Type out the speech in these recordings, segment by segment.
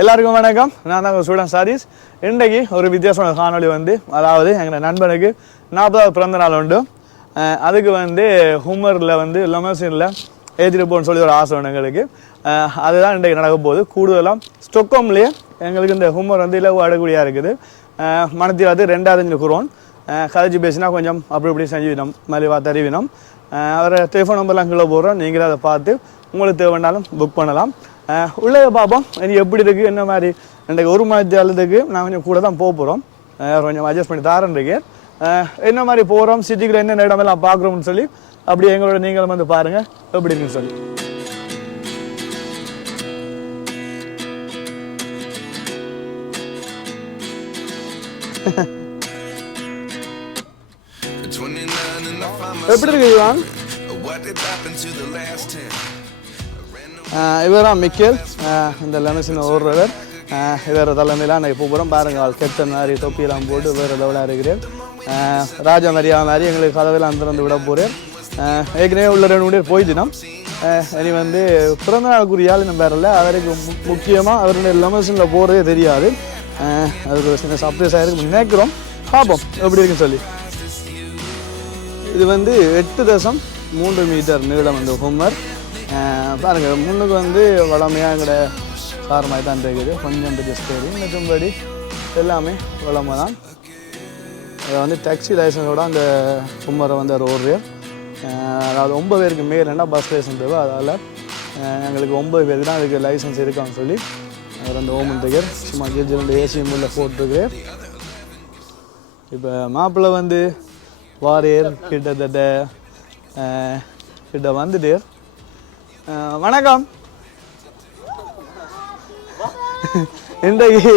எல்லாருக்கும் வணக்கம். நான் தான் ஸ்டூடெண்ட் சாரீஸ். இன்றைக்கு ஒரு வித்தியாசமான காணொலி வந்து அதாவது எங்கள் நண்பனுக்கு நாற்பதாவது பிறந்த நாள் உண்டு அதுக்கு வந்து ஹுமரில் வந்து லொமசினில் ஏற்றிட்டு போகணும்னு சொல்லி ஒரு ஆசை வேணும் எங்களுக்கு. அதுதான் இன்றைக்கு நடக்க போகுது. கூடுதலாக ஸ்டொக்கோம்லேயே எங்களுக்கு இந்த ஹுமர் வந்து இலவு அடக்கூடியாக இருக்குது. அஹ் மனத்தில் அது ரெண்டாவது குரோன் கதைச்சு பேசினா கொஞ்சம் அப்படி இப்படி செஞ்சுவினோம் மலிவாக தருவினோம் அவரை டெலிஃபோன் நம்பர்லாம் கீழே போடுறோம். நீங்களே அதை பார்த்து உங்களுக்கு தேவைன்னாலும் புக் பண்ணலாம். உள்ளே பார்ப்போம். இது எப்படி இருக்குது என்ன மாதிரி இன்றைக்கு ஒரு மணி தேலத்துக்கு நான் கொஞ்சம் கூட தான் போக போகிறோம் கொஞ்சம் அட்ஜஸ்ட் பண்ணி தாரன் இருக்கேன் என்ன மாதிரி போகிறோம் சிட்டிக்குள்ள என்னென்ன இடமெல்லாம் பார்க்குறோம்னு சொல்லி அப்படியே எங்களோட நீங்களும் வந்து பாருங்கள் எப்படி இருக்குன்னு சொல்லி. At 29 and I find எப்படி இருக்கு இவர் தான் மிக்கேல். இந்த லெமசின் ஓடுறவர். அஹ் இவர் தலைமையில் நான் இப்போ போகிறோம் பாருங்க ஆள் கெட்ட மாதிரி தொப்பியெல்லாம் போட்டு வேறு லெவலாக இருக்கிறேன். ராஜா மரியா மாதிரி எங்களுக்கு கதவையில் திறந்து விட போகிறேன் ஏற்கனவே உள்ள ரெண்டு மூணு பேர் போயிட்டுனோம். இனி வந்து பிறந்த நாளுக்குரிய ஆள் நம்ம வரல அவருக்கு முக்கியமாக அவருடைய லெமசனில் போகிறதே தெரியாது. அதுக்கு ஒரு சின்ன சர்ப்ரைஸ் ஆகிருக்கு நினைக்கிறோம். பார்ப்போம் எப்படி இருக்குன்னு சொல்லி. இது வந்து எட்டு தசம் மூன்று மீட்டர் நீளம் அந்த ஹோமர் பாருங்க முன்னுக்கு வந்து வளமையாக எங்கட கார் மாதிரி தான் இருக்குது. கொஞ்சம் பெரிய ஸ்டேரி மற்றும்படி எல்லாமே வளமை தான். அதை வந்து டாக்ஸி லைசன்ஸோட அந்த கும்மரை வந்து ரோடு அதாவது ஒம்பது பேருக்கு மேலேன்னா பஸ் லைசன்ஸ் தேவை அதால் எங்களுக்கு ஒம்பது பேருக்கு தான் அதுக்கு லைசன்ஸ் இருக்கான்னு சொல்லி அவர் அந்த ஓமன் டிகர் சும்மா ஜெஜ் ரெண்டு ஏசி உள்ள போட்டிருக்கிறேன் இப்போ மாப்பிள்ளை வந்து வாரியர் கிட்டத்தட்ட கிட்ட வந்துட்டு வணக்கம். இன்றைக்கு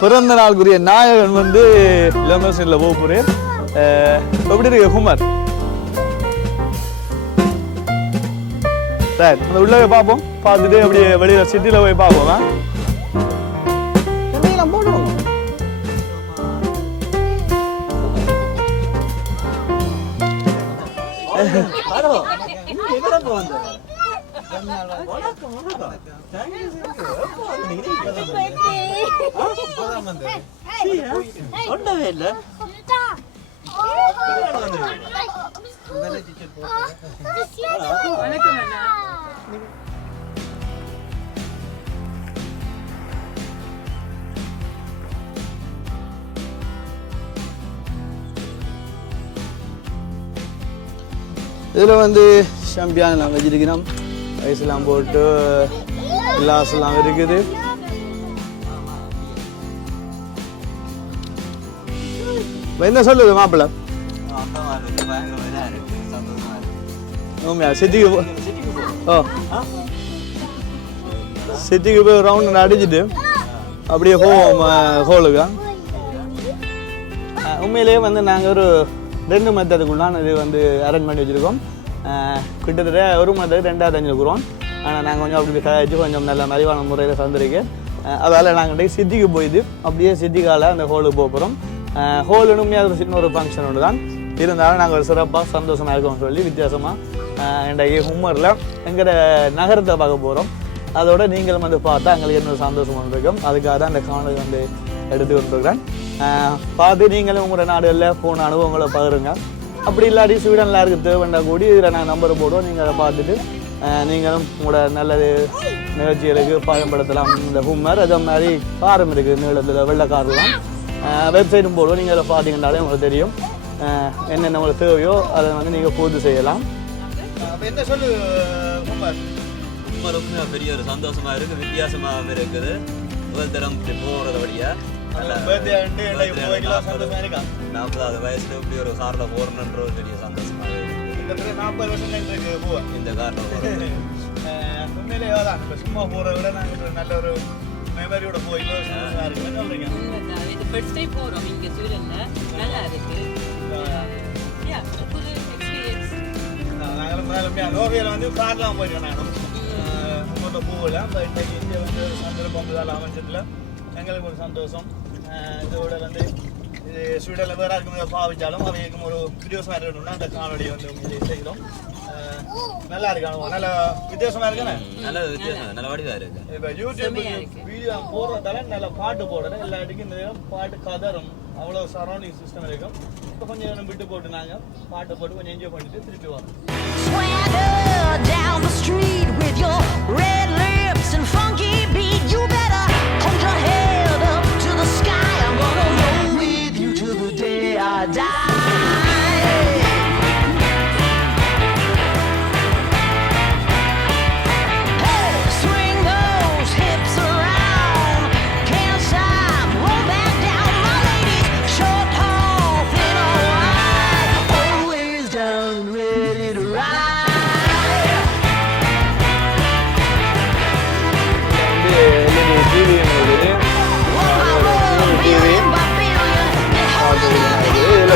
பிறந்த நாளுக்குரிய நாயகன் வந்து லெமர்சனில் போக போகிறேன் எப்படி இருக்கு குமார் சார் அந்த உள்ள போய் பார்ப்போம். பார்த்துட்டு அப்படியே வெளியில் சிட்டியில் போய் பார்ப்போம் போடுவோம் ஒன்றவே இல்லை இதில் வந்து ஷாம்பியான்லாம் வச்சிருக்கிறோம் ஐஸ்லாம் போட்டு கிளாஸ்லாம் இருக்குது. என்ன சொல்லுது மாப்பிள்ளை? உண்மையா சிட்டிக்கு போ ஓ. சிட்டிக்கு போய் ரவுண்ட் அடிச்சுட்டு அப்படியே போவோம் ஹோலுக்கு உண்மையிலேயே வந்து நாங்கள் ஒரு ரெண்டு மெத்தடுக்குள்ளான இது வந்து அரேஞ்ச் பண்ணி வச்சுருக்கோம். கிட்டத்தட்ட ஒரு மெத்தட் ரெண்டாயிரத்தி அஞ்சு இருக்கிறோம் ஆனால் நாங்கள் கொஞ்சம் அப்படி கழிச்சு கொஞ்சம் நல்ல மறைவான முறையில் சந்திருக்கு அதால் நாங்கள் சிட்டிக்கு போயிது அப்படியே சிட்டிக்கால அந்த ஹோலுக்கு போக போகிறோம் ஹோல் உண்மையாக ஒரு சின்ன ஒரு ஃபங்க்ஷன் ஒன்று தான் இருந்தாலும் நாங்கள் ஒரு சிறப்பாக சந்தோஷமாக இருக்கோம்னு சொல்லி வித்தியாசமாக இன்றைக்கு ஹும்மரில் எங்கிற நகரத்தை பார்க்க போகிறோம் அதோட நீங்களும் வந்து பார்த்தா எங்களுக்கு என்ன சந்தோஷம் இருக்கும். அதுக்காக தான் அந்த காணொலி வந்து எடுத்து கொண்டிருக்கிறேன் பார்த்து நீங்களும் உங்களோட நாடுகளில் போன அனுபவங்களை பகிருங்க. அப்படி இல்லாட்டி ஸ்வீடனில் இருக்க தேவைண்டா கூடி இதில் நான் நம்பர் போடுவோம். நீங்கள் அதை பார்த்துட்டு நீங்களும் உங்களோட நல்லது நிகழ்ச்சிகளுக்கு பயன்படுத்தலாம். இந்த ஹூமர் அதே மாதிரி காரம் இருக்குது நீளத்தில் வெள்ளை காரெலாம் வெப்சைட்டும் போடுவோம். நீங்கள் அதை பார்த்தீங்கன்னாலே உங்களுக்கு தெரியும். என்னென்ன உங்களுக்கு தேவையோ அதை வந்து நீங்கள் பூர்த்தி செய்யலாம். என்ன சொல்லு ஹூமர் ரொம்ப பெரிய ஒரு சந்தோஷமாக இருக்குது வித்தியாசமாகவும் இருக்குது. முதல் தரம் போகிறத வழியாக நாற்பதாவது வயசுல இப்படி ஒரு கார்ல போறணுன்ற ஒரு பெரிய சந்தோஷமா நாற்பது வருஷம் இருக்கு போவேன் இந்த கார்ல போறது உண்மையிலே தான் இப்போ சும்மா போகிறத விட நாங்கள் நல்ல ஒரு மெமரியோட போய் இருக்கு என்ன சொல்றீங்க இது ஃபர்ஸ்ட் டைம் போறோம் இங்க ஸ்வீடன்ல நல்லா இருக்கு யா புது எக்ஸ்பீரியன்ஸ் நாங்களும் மேலே வந்து கார்லாம் போயிருக்கேன் நானும் போகல பட் இன்னைக்கு இங்கே வந்து ஒரு சந்தர்ப்பம் இதால் அமைஞ்சதுல எங்களுக்கு ஒரு சந்தோஷம் இதோட வந்து இது ஸ்வீடனில் வேற இருக்கும் பாவிச்சாலும் அவைக்கும் ஒரு வீடியோஸ் இருக்கணும்னா அந்த காணொலியை வந்து உங்களுக்கு செய்கிறோம் நல்லா இருக்கு அனுபவம். நல்ல வித்தியாசமா இருக்குண்ணே? நல்ல வித்தியாசம். நல்ல வடிவா இருக்கு. இப்போ யூடியூப் வீடியோ போடுறதால நல்ல பாட்டு போடுறேன். எல்லா இடத்துக்கும் இந்த பாட்டு கதறும். அவ்வளோ சரௌண்டிங் சிஸ்டம் இருக்கும். இப்போ கொஞ்சம் நேரம் விட்டு போட்டு நாங்கள் பாட்டு போட்டு கொஞ்சம் என்ஜாய் பண்ணிட்டு திருப்பி வரோம். Down the street with your red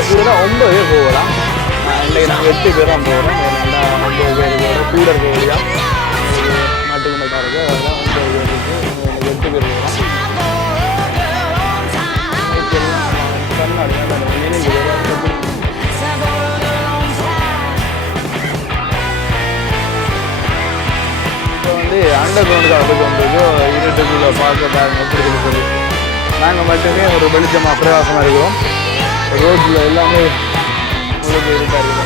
இதெல்லாம் கூட பேர் போகலாம் இன்றைக்கு நாங்கள் எட்டு பேர் தான் போகிறோம் நல்லா ஒன்பது பேர் போகிறோம் கூடர் போகலையா நாட்டுக்கு மட்டும் இருக்குது அதெல்லாம் ஒன்பது பேர் இருக்குது எட்டு பேர் போகலாம் இப்போ வந்து அண்டர் கிரவுண்டுக்கு இருட்டுக்குள்ளே பார்க்க பாருங்க எப்படி சொல்லி நாங்கள் மட்டுமே ஒரு வெளிச்சமாக பிரகாசமாக இருக்கிறோம். ரோட்டில் எல்லாமே உங்களுக்கு இருக்காக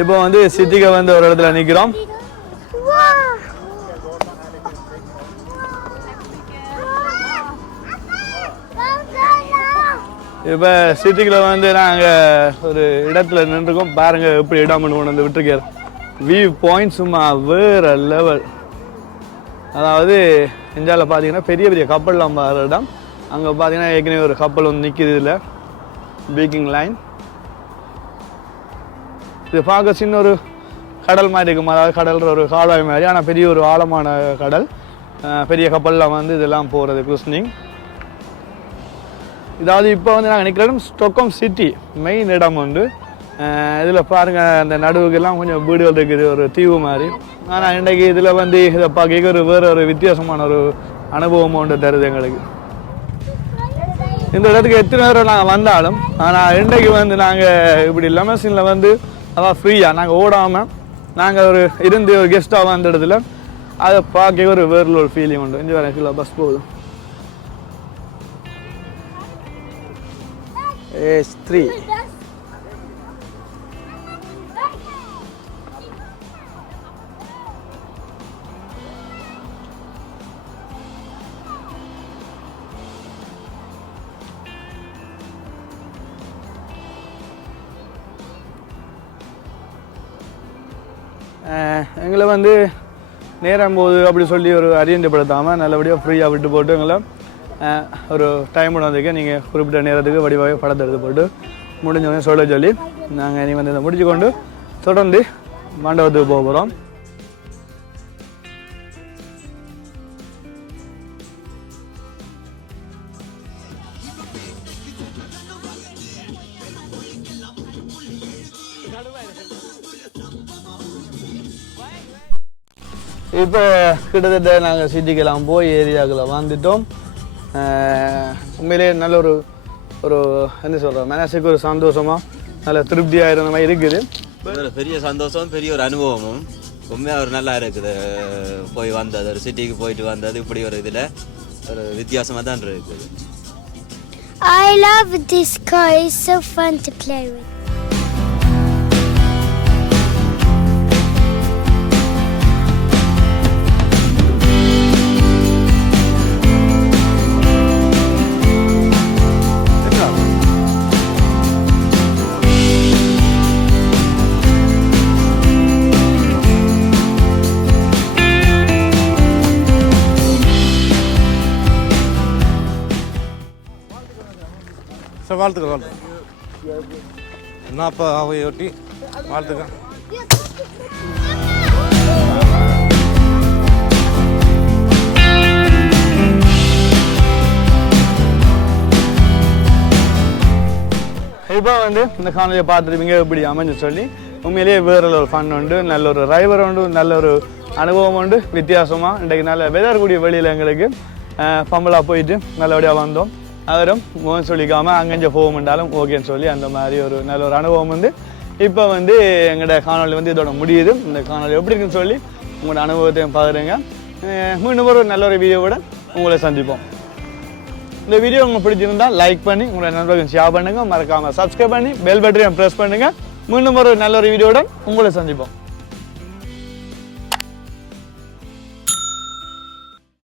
இப்போ வந்து சிட்டிக்கு வந்து ஒரு இடத்துல நிற்கிறோம் இப்போ சிட்டிக்கில் வந்து நாங்கள் ஒரு இடத்துல நின்றுருக்கோம் பாருங்க எப்படி இடம் கொண்டு வந்து விட்டுருக்கார். வியூ பாயிண்ட் சும்மா வேறு லெவல் அதாவது இந்தியாவில் பார்த்தீங்கன்னா பெரிய பெரிய கப்பல்லாம் பாரு இடம். அங்கே பார்த்தீங்கன்னா ஏற்கனவே ஒரு கப்பல் வந்து நிற்கிது இதில். பீக்கிங் லைன் இது பார்க்க சின்ன ஒரு கடல் மாதிரி இருக்கும். அதாவது கடல் ஒரு கால்வாய் மாதிரி ஆனால் பெரிய ஒரு ஆழமான கடல். பெரிய கப்பலில் வந்து இதெல்லாம் போகிறது குஸ்னிங் இதாவது இப்போ வந்து நாங்கள் நிற்கிற இடம் ஸ்டொக்கம் சிட்டி மெயின் இடம் வந்து இதில் பாருங்கள் அந்த நடுவுக்கெல்லாம் கொஞ்சம் வீடுகள் இருக்குது ஒரு தீவு மாதிரி. ஆனால் இன்றைக்கு இதில் வந்து இதை பார்க்க ஒரு வேறு ஒரு வித்தியாசமான ஒரு அனுபவம் ஒன்று தருது எங்களுக்கு. இந்த இடத்துக்கு எத்தனை பேரும் நாங்கள் வந்தாலும் ஆனால் இன்றைக்கு வந்து நாங்கள் இப்படி லெமசினில் வந்து அதான் ஃப்ரீயாக நாங்கள் ஓடாமல் நாங்கள் ஒரு இருந்து ஒரு கெஸ்ட்டாக வந்த இடத்துல அதை பார்க்க ஒரு வேறு ஒரு ஃபீலிங் உண்டு. இங்கே வேறு கீழே பஸ் போதும். ஏஸ் த்ரீ எங்களை வந்து நேரம் போது அப்படி சொல்லி ஒரு அறியண்டப்படுத்தாமல் நல்லபடியாக ஃப்ரீயாக விட்டு போட்டு எங்களை ஒரு டைம் வந்திருக்கேன் நீங்கள் குறிப்பிட்ட நேரத்துக்கு வடிவாக படத்தை எடுத்து போட்டு முடிஞ்சவங்க சொல்ல சொல்லி நாங்கள் இனி வந்து இதை முடிச்சு கொண்டு தொடர்ந்து மண்டபத்துக்கு போக போகிறோம் இப்போ கிட்டத்தட்ட நாங்கள் சிட்டிக்கெல்லாம் போய் ஏரியாக்களை வந்துட்டோம் உண்மையிலேயே நல்ல ஒரு ஒரு என்ன சொல்கிறோம் மனசுக்கு ஒரு சந்தோஷமாக நல்ல திருப்தியாக இருந்த மாதிரி இருக்குது. ஒரு பெரிய சந்தோஷம் பெரிய ஒரு அனுபவமும். உண்மையாக ஒரு நல்லா இருக்குது. போய் வந்தது ஒரு சிட்டிக்கு போயிட்டு வந்தது இப்படி ஒரு இதில் ஒரு வித்தியாசமாக தான் இருக்குது. I love this car. It's so fun to play with. வாழ்த்துக்கள் வாழ்த்துக்கள். என்ன ஆகையொட்டி வாழ்த்துக்கள். இப்போ வந்து இந்த காணொலியை பார்த்துருப்பீங்க இப்படி அமைஞ்சு சொல்லி உண்மையிலேயே வேற ஒரு ஃபன் உண்டு நல்ல ஒரு டிரைவர் உண்டு நல்ல ஒரு அனுபவம் உண்டு வித்தியாசமாக இன்றைக்கு நல்ல வெதர் கூடிய வெளியில் எங்களுக்கு பம்பலாக போயிட்டு நல்லபடியாக வந்தோம். அவரும் முகம் சொல்லிக்காமல் அங்கஞ்ச போகும்ண்டாலும் ஓகேன்னு சொல்லி அந்த மாதிரி ஒரு நல்ல ஒரு அனுபவம் வந்து இப்போ வந்து எங்களோட காணொலி வந்து இதோட முடியுது. இந்த காணொலி எப்படி இருக்குன்னு சொல்லி உங்களோட அனுபவத்தையும் பாருங்க அஹ் மீண்டும் ஒரு நல்ல ஒரு வீடியோவோட உங்களை சந்திப்போம். இந்த வீடியோ உங்களுக்கு பிடிச்சிருந்தா லைக் பண்ணி உங்களோட நண்பர்கள் ஷேர் பண்ணுங்கள் மறக்காமல் சப்ஸ்கிரைப் பண்ணி பெல் பட்டனையும் ப்ரெஸ் பண்ணுங்கள் மீண்டும் ஒரு நல்ல ஒரு வீடியோவுடன் உங்களை சந்திப்போம்.